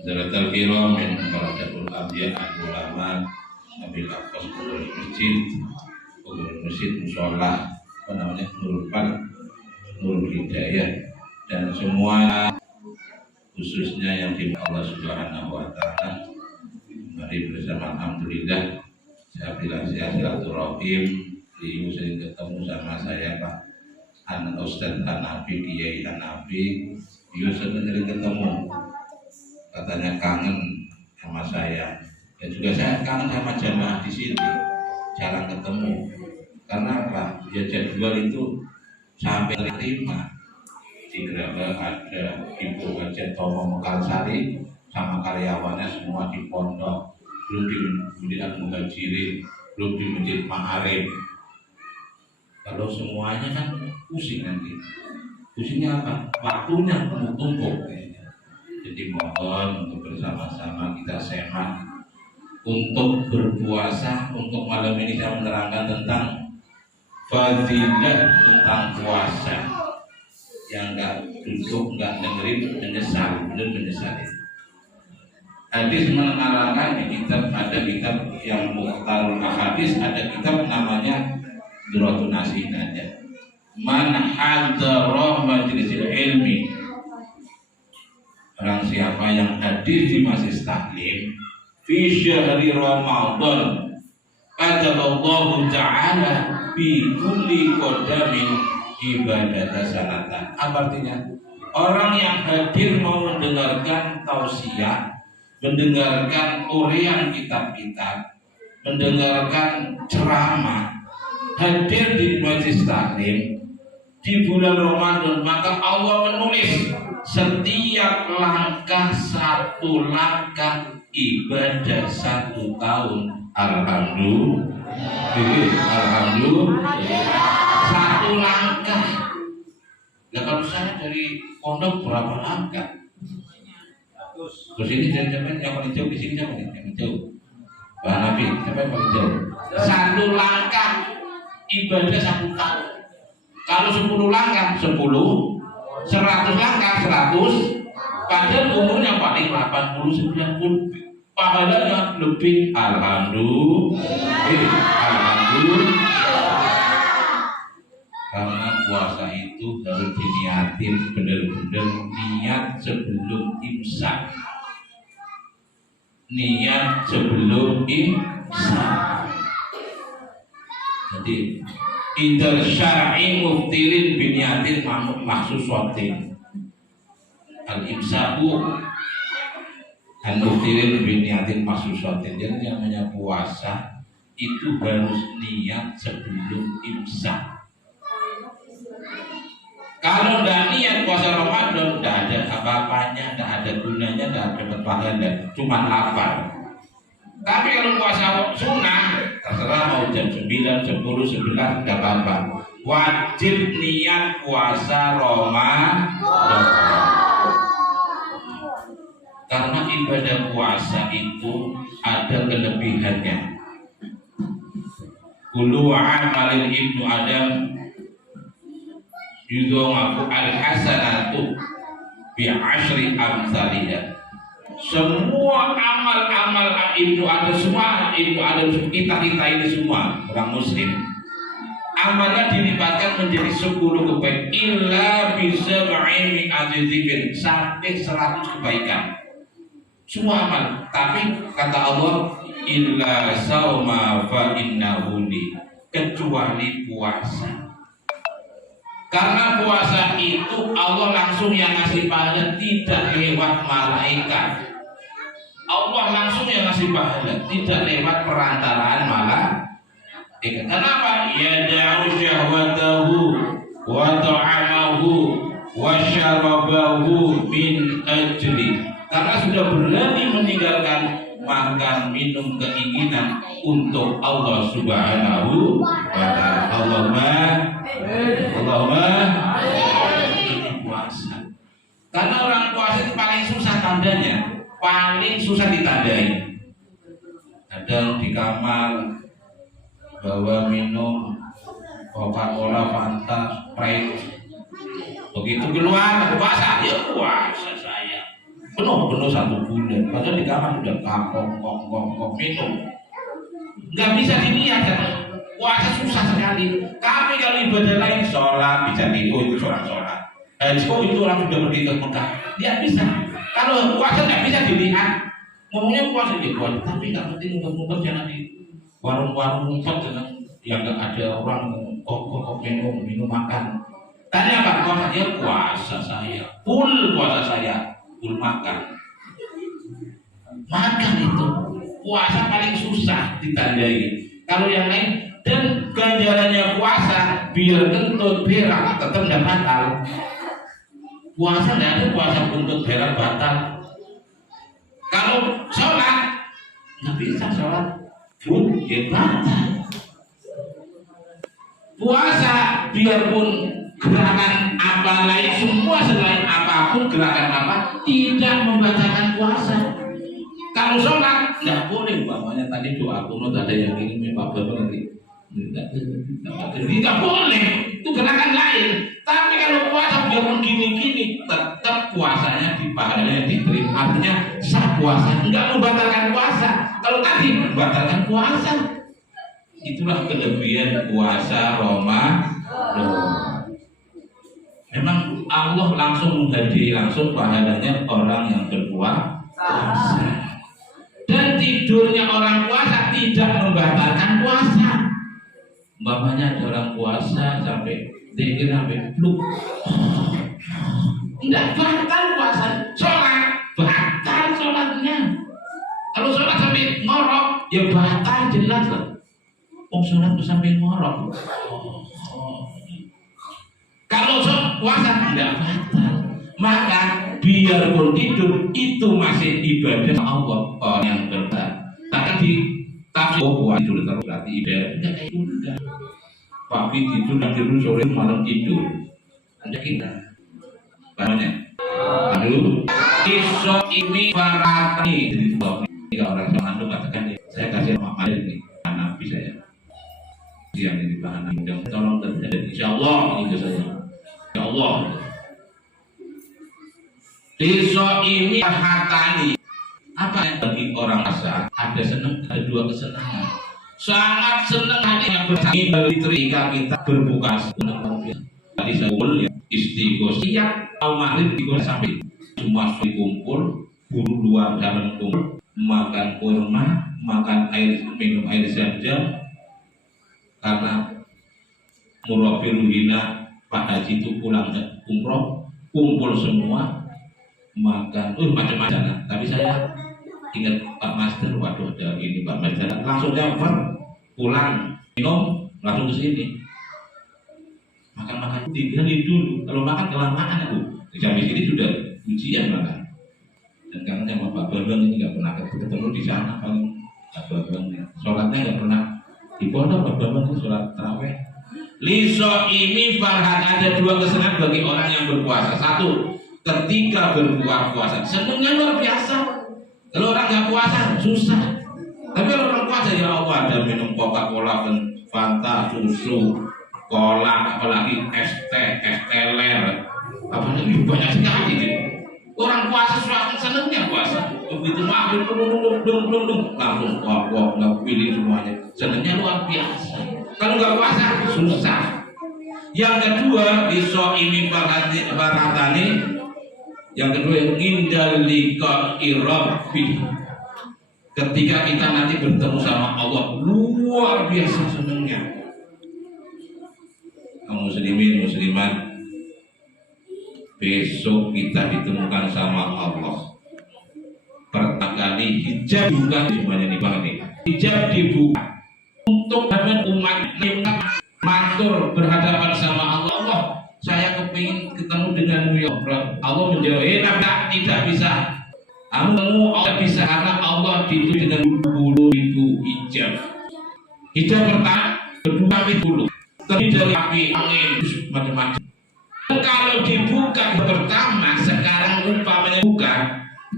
Zaratul kiram min barakatul anbiya ulama Nabil Abbas pengurus masjid musola apa namanya Nurul Hidayah dan semua khususnya yang di Allah Subhanahu wa taala. Mari bersama alhamdulillah saya bilang saya silaturahim beliau sering ketemu sama saya Pak Ustadz Hanafi Kiai Hanafi, beliau sering ketemu, katanya kangen sama saya. Dan juga saya kangen sama jamaah di sini, jarang ketemu. Karena apa? Ya jadwal itu sampai 5 di Gerabah ada Ibu Haji Tomo Mekarsari sama karyawannya semua di pondok, belum di Masjid Muhajirin, belum di Masjid Ma'arif. Kalau semuanya kan pusing nanti. Pusingnya apa? Waktunya tumpuk. Jadi mohon untuk bersama-sama kita semak untuk berpuasa. Untuk malam ini saya menerangkan tentang fadilah tentang puasa. Yang enggak duduk, enggak dengerin, menyesal, benar menyesal. Hadis menerangkan di kitab, ada kitab yang Mukhtarul Ahadis, ada kitab namanya Duratun Nasihin aja. Man hadara majlisil ilmi, orang siapa yang hadir di majelis taklim fi syahri Ramadan, kataballahu ta'ala bi kulli qadamin ibadah sanatan. Apa artinya? Orang yang hadir mau mendengarkan tausiah, mendengarkan uraian kitab-kitab, mendengarkan ceramah, hadir di majelis taklim di bulan Ramadan, maka Allah menulis setiap langkah satu langkah ibadah 1 tahun. Alhamdulillah. Alhamdulillah. 1 langkah. Ya kalau saya dari pondok berapa langkah? Terus ini siapa yang paling jauh di sini, siapa nih yang jauh? Pak Nabi, siapa yang paling jauh? 1 langkah ibadah 1 tahun. Kalau 10 langkah 10, 100 langkah 100, padahal umurnya paling 80 90, pahalanya lebih. Alhamdulillah. Karena puasa itu harus diniatin benar-benar, niat sebelum imsak. Niat sebelum imsak. Jadi indal syar'i muftirin biniatin mahsusatin. Al-imsaku dan muftirin biniatin mahsusatin. Jadi yang namanya puasa itu harus niat sebelum imsak. Kalau tidak niat puasa Ramadan, tidak ada apa-apanya, tidak ada gunanya, tidak dapat pahala, cuma lapar. Tapi kalau puasa sunnah, terserah mau jam 9, 10, 11, tidak apa-apa. Wajib niat puasa Ramadan. Karena ibadah puasa itu ada kelebihannya. Kullu amalin ibnu Adam yudha'afu al-hasanatu bi 'ashri amsalihah. Semua amal-amal ibnu Adam, semua ibnu Adam, kita ini semua orang muslim, amalnya dilipatkan menjadi 10 kebaikan, illa bisa ma'imi azizibin, sampai 100 kebaikan. Semua amal. Tapi kata Allah, illa sauma fa innahu li, kecuali puasa. Karena puasa itu Allah langsung yang ngasih pahala, tidak lewat malaikat. Allah langsung yang ngasih pahala, tidak lewat perantaraan malaikat. Kenapa? Ya da'u syahwatahu wa ta'amahu wa syarabahu min ajli. Karena sudah berani meninggalkan makan minum keinginan untuk Allah Subhanahu wa ta'ala. Allahumma ini puasa. Karena orang puasa itu paling susah tandanya, paling susah ditandai. Kadang di kamar bawa minum Coca-Cola, Fanta, Sprite, begitu keluar puasa, ya puasa saya. penuh 1 bulan, padahal di kamar udah kok minum, nggak bisa dilihat kan? Puasa susah sekali. Kami kalau ibadah lain sholat bisa tidur, itu sholat. Itu orang sudah pergi ke Mekah, dia bisa. Kalau puasa nggak bisa dilihat. Ngomongnya puasa dia buat, tapi nggak penting ngumpet jangan di warung-warung ngumpet, jangan yang nggak ada orang kok minum makan. Tadi apa? Puasa saya, full puasa saya, full makan itu puasa paling susah ditandai. Kalau yang lain dan ganjarannya puasa biar kentut berak tetap nggak batal. Puasa nggak ada puasa kentut berak batal. Kalau sholat nggak bisa sholat full ya batal. Puasa biarpun gerakan apa lain semua selain apapun gerakan apa tidak membatalkan puasa. Kalau sholat nggak boleh, umpamanya tadi doa kunut ada yang ingin Pak Bapak nanti nggak boleh, itu gerakan lain. Tapi kalau puasa biarpun gini tetap puasanya dipahalanya diterima, artinya sah puasa, nggak membatalkan puasa. Kalau tadi membatalkan puasa, itulah kelebihan puasa Ramadan. Memang Allah langsung menghadiri langsung pahalanya orang yang berpuasa. Dan tidurnya orang puasa tidak membatalkan puasa. Umpamanya ada orang puasa sampai zikir sampai bluk, tidak batal puasa. Sholat batal sholatnya. Kalau sholat sampai ngorok ya batal jelas lah. Sholat sampai ngorok. Kalau puasa tidak batal, maka biarpun tidur itu masih ibadah Allah yang berbeda. Tapi di tafsir tidur terus berarti ibadah tidak kayak itu. Tapi tidur sore malam tidur. Anda kita, namanya. Lalu iso ini paratni. Jadi orang yang anda katakan saya kasih nama ini anak saya. Yang ini bahan yang tolong terjadi. Insya Allah itu saja. Ya Allah. Iso ini hatani. Apa yang bagi orang asal ada senang, ada 2 kesenangan. Sangat senang hati yang bersama ketika kita berbuka tadi saya ya istiqomah siap mau maghrib di sampai semua kumpul buru luar dalam kumpul makan kurma makan air minum air zam-zam karena murabil hina Pak Haji itu pulang umroh kumpul semua makan macam-macam. Tapi saya ingat Pak Master, waduh ada ini Pak Master langsung jawab pulang minum langsung ke sini makan tinggalin dulu. Kalau makan kelamaan aku di sini sudah ujian makan. Dan karena sama Pak Bambang ini nggak pernah ketemu di sana paling Pak Bambang sholatnya nggak pernah di pondok. Pak Bambang itu sholat taraweh. Liso ini farhan ada 2 kesenangan bagi orang yang berpuasa. 1, ketika berbuka puasa senangnya luar biasa. Kalau orang nggak puasa susah. Tapi kalau orang puasa ya Allah ada minum Coca-Cola, Fanta, susu, kolak, apalagi es teh, es teler, apalagi banyak sekali. Orang puasa suasana senangnya puasa. Begitu maghrib langsung nggak pilih semuanya. Senangnya luar biasa. Kalau nggak puasa susah. Yang kedua iso ini baratani. Yang kedua indal liqa'i rabbi. Ketika kita nanti bertemu sama Allah luar biasa senangnya. Kaum muslimin muslimat, besok kita ditemukan sama Allah. Pertama kali hijab bukan semuanya dibuka nih. Hijab dibuka untuk umat matur berhadapan sama Allah. Allah, saya kepingin ketemu denganmu ya Allah. Allah menjawab, tidak bisa. Kamu tidak bisa karena Allah ditutup dengan 10.000 hijab. Hijab pertama, kedua bulu, terdiri dari api, angin, macam-macam. Kalau dibuka pertama, sekarang umpamanya buka,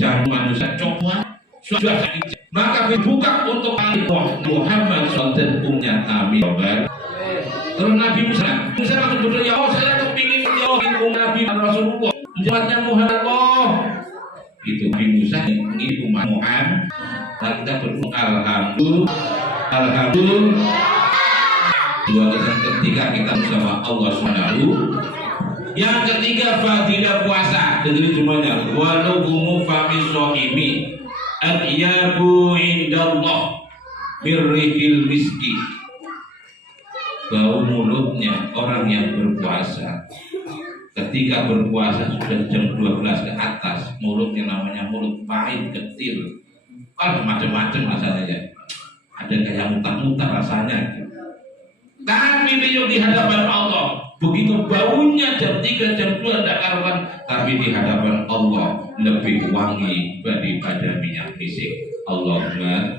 jangan manusia coba sudah hijab. Maka dibuka untuk Ali Muhammad Sultan punya kami. Terus Nabi Musa langsung berdoa, ya Allah saya kepingin ya Nabi Rasulullah. Jawabnya Muhammad Allah. itu Nabi Musa ini umat Muhammad. Nah, kita berdoa alhamdulillah. Dua ketiga kita bersama Allah Subhanahu. Yang ketiga fadilah puasa. Dengerin semuanya. Waluhumu famis sohimi atyabu indallah birrihil miski. Bau mulutnya orang yang berpuasa ketika berpuasa sudah jam 12 ke atas, mulutnya namanya mulut pahit, getir, macam-macam rasanya, ada kayak mutar-mutar rasanya. Tapi beliau di hadapan Allah begitu baunya jam 3 jam 2 tidak karuan, tapi di hadapan Allah lebih wangi daripada minyak misik. Allahumma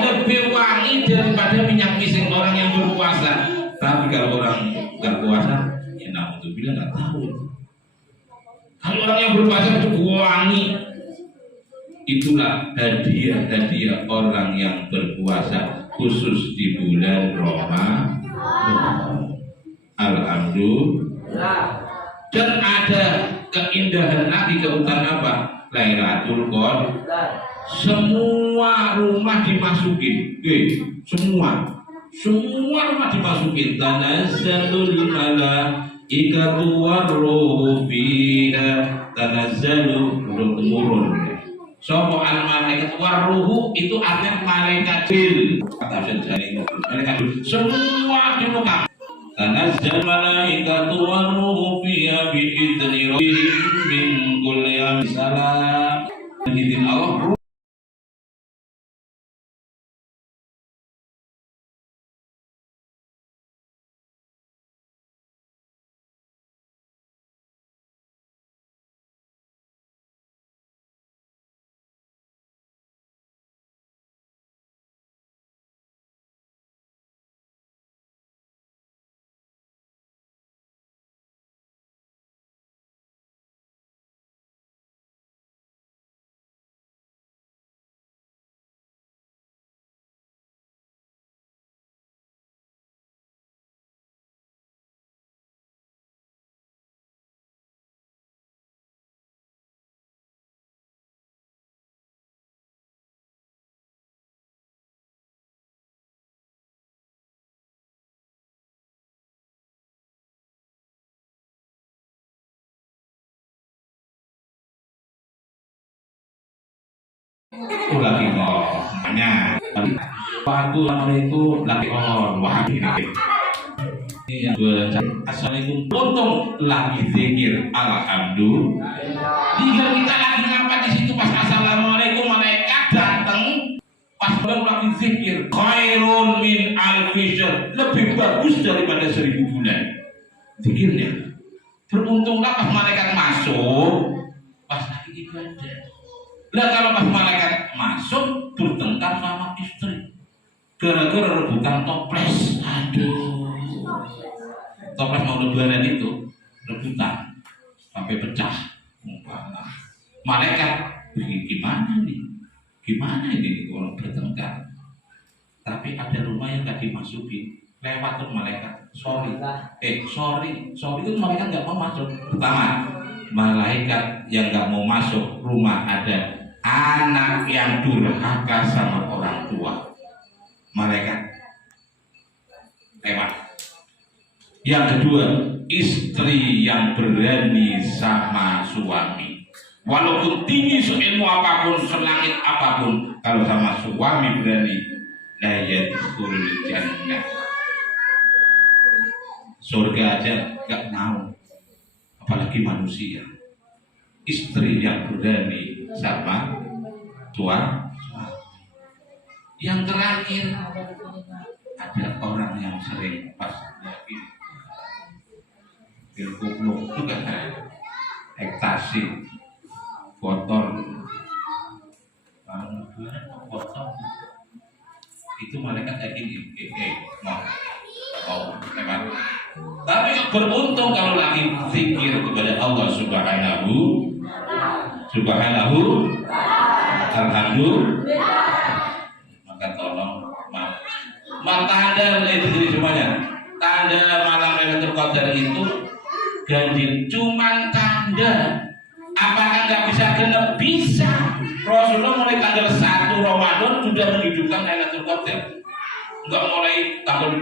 lebih wangi daripada minyak misik orang yang berpuasa. Tapi kalau orang nggak puasa, ya untuk bilang nggak tahu. Kalau orang yang berpuasa itu wangi, itulah hadiah orang yang berpuasa khusus di bulan Ramadan. Alhamdulillah. Dan ada keindahan lagi, keutamaan apa? Lailatul Qadar. Semua rumah dimasukin, semua rumah dimasukin. Tanazzalul malaikatu warruhu fiha. Tanazzalu turun. Sopo al malaikat warruhu itu artinya malaikat jil. Malaikat semua di muka. Tanazzalul malaikatu warruhu fiha biidzni rabbihim min kulli amrin salam. Izin Allah. Lagi ngomongnya waktu itu lagi wah ini yang assalamualaikum untung lagi zikir alhamdulillah. Jika kita lagi ngapa di situ pas assalamualaikum malaikat datang pas baru lagi zikir khairun min alfishr, lebih bagus daripada 1000 bulan zikirnya. Beruntunglah pas malaikat masuk pas lagi ibadah. Lah kalau pas malaikat masuk bertengkar sama istri gara-gara rebutan toples. Aduh, toples mau lebaran itu rebutan sampai pecah. Malaikat gimana ini orang bertengkar, tapi ada rumah yang gak dimasukin, lewat tuh malaikat sorry itu malaikat gak mau masuk. Pertama, malaikat yang gak mau masuk rumah ada anak yang durhaka sama orang tua, malaikat lewat. Yang kedua, istri yang berani sama suami, walaupun tinggi seilmu apapun, selangit apapun, kalau sama suami berani, la yadkhulul jannah, surga aja gak mau, apalagi manusia. Istri yang berani sama suami. Yang terakhir, ada orang yang sering pas lagi pilkupluk itu kan ekstasi, kotor, kotor, itu malaikat kayak gini, mau lewat. Tapi beruntung kalau lagi zikir kepada Allah Subhanahu alhamdulillah. Maka tolong tanda itu semuanya. Tanda malam Lailatul Qadar itu ganjil, cuman tanda Apakah nggak bisa genep? Bisa. Rasulullah mulai tanggal 1 Ramadan sudah menghidupkan Lailatul Qadar. Enggak mulai tanggal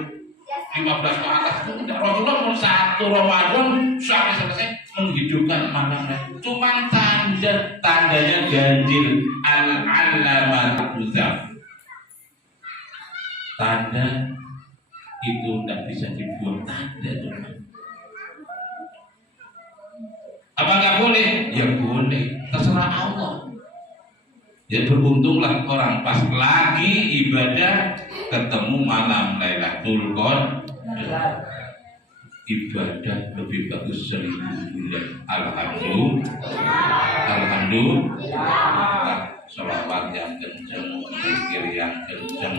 15 ke atas itu tidak. Rasulullah mulai 1 Ramadan sampai selesai menghidupkan malam. Cuman tandanya ganjil al-alamatul dzaf. Tanda itu tidak bisa dibuat tanda cuma. Apakah boleh? Ya boleh, terserah Allah. Ya beruntunglah orang pas lagi ibadah ketemu malam Lailatul Qadar. Ibadah lebih bagus 1000 bulan. Alhamdulillah. Sholawat yang kenceng, zikir yang kenceng.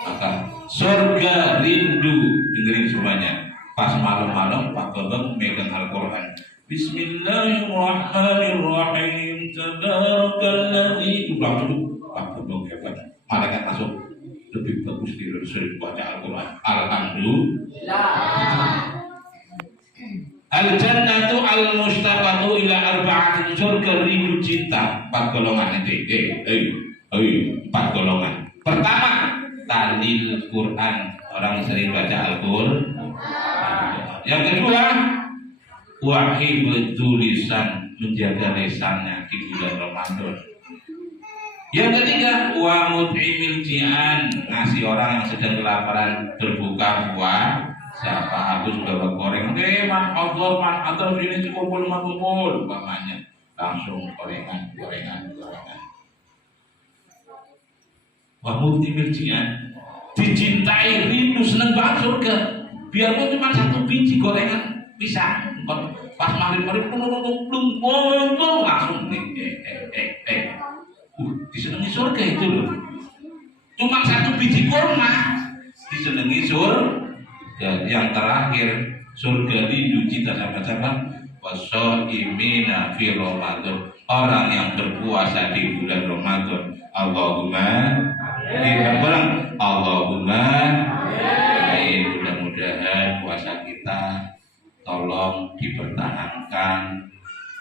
Maka surga rindu, dengerin semuanya. Pas malam-malam Pak Gobang megang Al-Quran. Bismillahirrahmanirrahim. Tabarakalladzi. Ulang dulu. Pak Gobang hebat. Malaikat masuk. Lebih bagus sering baca Al-Quran. Alhamdulillah. Al-jannatu al-mustaqatu ila arba'atin. Surga rindu cinta. 4 golongan itu. 4 golongan. Pertama, talil Quran. Orang sering baca Al-Quran. Yang kedua, wahibul lisan, menjaga lisannya di bulan Ramadan. Yang ketiga, wa mut'imil ji'an, ngasih orang yang sedang kelaparan berbuka puasa. Pak Agus bawa goreng, man ador ini cukup kumpul, umpamanya langsung gorengan. Wa mut'imil ji'an, dicintai, rindu, seneng banget surga. Biarpun cuma 1 biji gorengan pisang, pas maghrib langsung disenangi surga itu loh. Cuma 1 biji kurma disenangi surga. Yang terakhir surga rindu cinta sama-sama wasoimina fi Ramadan, orang yang berpuasa di bulan Ramadan. Allahumma mudah-mudahan puasa kita tolong dipertahankan,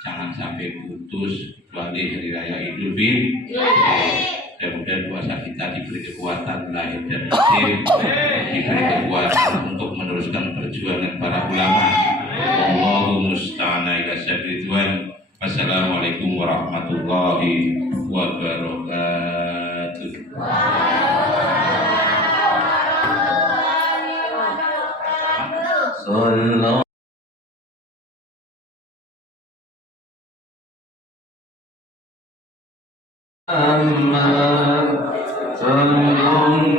jangan sampai putus kecuali hari raya Idul Fitri. Mudah-mudahan puasa kita diberi kekuatan lahir dan batin, diberi kekuatan untuk meneruskan perjuangan para ulama. Allahumma musta'ana ila sabri Tuhan. Wassalamualaikum warahmatullahi wabarakatuh. Sallallahu Muhammad sallallahu